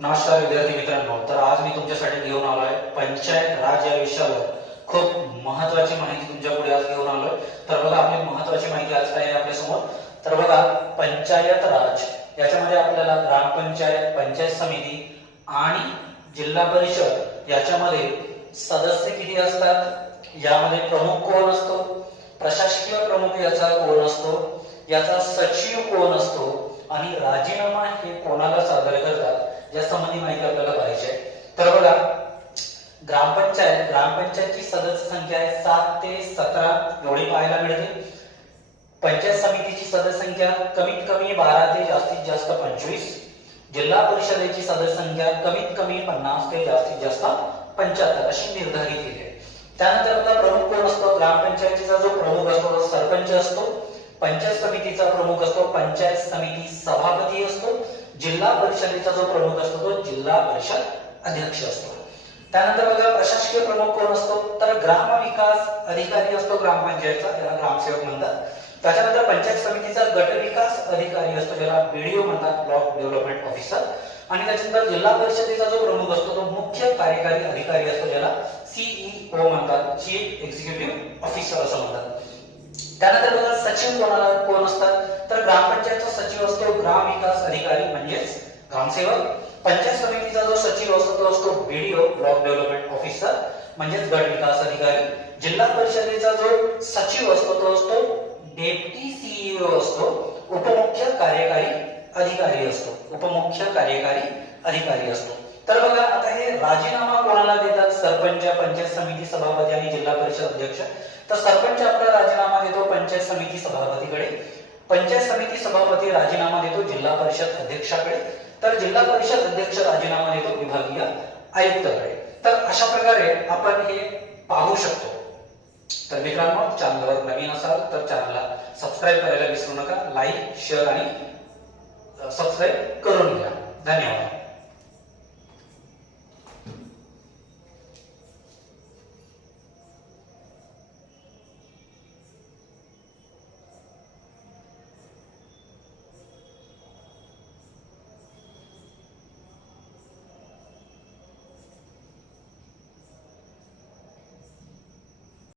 नमस्कार विद्यार्थी मित्रांनो, तर आज मी तुमच्यासाठी घेऊन आलोय पंचायत राज या विषयावर खूप महत्त्वाची माहिती तुमच्या पुढे आज घेऊन आलोय। तर बघा, आपली महत्त्वाची माहिती आज काय आहे आपल्या समोर। तर बघा, पंचायत राज याच्यामध्ये आपल्याला ग्रामपंचायत, पंचायत समिती आणि जिल्हा परिषद याच्यामध्ये सदस्य किती असतात, यामध्ये प्रमुख कोण असतो, प्रशासकीय प्रमुख याचा कोण असतो, याचा सचिव कोण असतो आणि राजीनामा हे कोणाला सादर करतात या संबंधी माहिती आपल्याला पाहिजे। तर बघा, ग्रामपंचायतची सदस्य संख्या आहे 7 ते 17 एवढी पाहायला मिळते। पंचायत समितीची सदस्य संख्या कमीत कमी 12 ते जास्तीत जास्त 25। जिल्हा परिषदेची सदस्य संख्या कमीत कमी 50 ते जास्तीत जास्त 75 अशी निर्धारित केली आहे। त्यानंतर आता प्रमुख कोण असतो, ग्रामपंचायतीचा जो प्रमुख असतो तो सरपंच असतो, पंचायत समितीचा प्रमुख असतो पंचायत समिती सभापती असतो, जिल्हा परिषदेचा जो प्रमुख असतो तो जिल्हा परिषद अध्यक्ष असतो। त्यानंतर बघा, प्रशासकीय प्रमुख कोण असतो, तर ग्राम विकास अधिकारी असतो ग्रामपंचायतचा, त्याला ग्रामसेवक म्हणतात। त्याच्यानंतर पंचायत समितीचा गट विकास अधिकारी असतो, ज्याला बीडीओ म्हणतात, ब्लॉक डेव्हलपमेंट ऑफिसर। आणि त्याच्यानंतर जिल्हा परिषदेचा जो प्रमुख असतो तो मुख्य कार्यकारी अधिकारी असतो, ज्याला सीईओ म्हणतात, चीफ एक्झिक्युटिव्ह ऑफिसर असं म्हणतात। त्यानंतर बघा, सचिव कोण असतात, तर ग्रामपंचायतचा सचिव असतो ग्राम विकास अधिकारी म्हणजेच ग्रामसेवक। पंचायत समितीचा जो सचिव असतो तो असतो बीडीओ, ब्लॉक डेव्हलपमेंट ऑफिसर म्हणजेच गट विकास अधिकारी। जिल्हा परिषदेचा जो सचिव असतो तो असतो डेप्टी सीईओ असतो, उपमुख्य कार्यकारी अधिकारी असतो, उपमुख्य कार्यकारी अधिकारी असतो। तर बघा, आता हे राजीनामा कोणाला देतात, सरपंच, पंचायत समिती सभापती आणि जिल्हा परिषद अध्यक्ष। तर सरपंच आपला राजीनामा देतो पंचायत समिती सभापतीकडे, पंचायत समिती सभापती राजीनामा देतो जिल्हा परिषद अध्यक्षाकडे, तर जिल्हा परिषद अध्यक्ष राजीनामा देतो विभागीय आयुक्ताकडे। तर अशा प्रकारे आपण हे पाहू शकतो। तर मित्रांनो, चॅनलवर नवीन असाल तर चॅनलला सबस्क्राईब करायला विसरू नका, लाईक, शेअर आणि सबस्क्राईब करून घ्या। धन्यवाद।